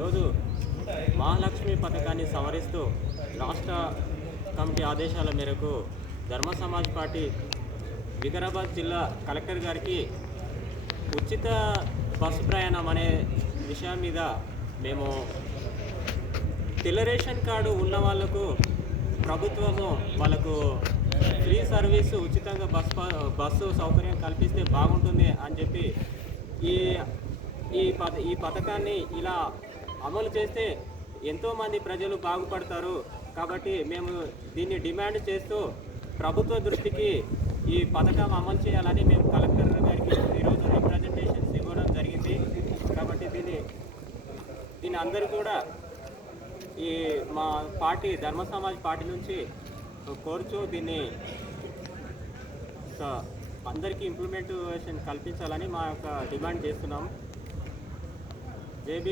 ఈరోజు మహాలక్ష్మి పథకాన్ని సవరిస్తూ రాష్ట్ర కమిటీ ఆదేశాల మేరకు ధర్మ సమాజ్ పార్టీ వికారాబాద్ జిల్లా కలెక్టర్ గారికి ఉచిత బస్సు ప్రయాణం అనే విషయం మీద మేము తెల్ల రేషన్ కార్డు ఉన్న వాళ్ళకు ప్రభుత్వము వాళ్ళకు ఫ్రీ సర్వీసు ఉచితంగా బస్ ప- బస్సు సౌకర్యం కల్పిస్తే బాగుంటుంది అని చెప్పి ఈ ఈ పథ ఈ పథకాన్ని ఇలా అమలు చేస్తే ఎంతోమంది ప్రజలు బాగుపడతారు. కాబట్టి మేము దీన్ని డిమాండ్ చేస్తూ ప్రభుత్వ దృష్టికి ఈ పథకం అమలు చేయాలని మేము కలెక్టర్ గారికి ఈరోజు రిప్రజెంటేషన్స్ ఇవ్వడం జరిగింది. కాబట్టి దీన్ని దీని అందరూ కూడా ఈ మా పార్టీ ధర్మ సమాజ్ పార్టీ నుంచి కోరుచు దీన్ని స- అందరికీ ఇంప్లిమెంటేషన్ కల్పించాలని మా యొక్క డిమాండ్ చేస్తున్నాం. జేబీ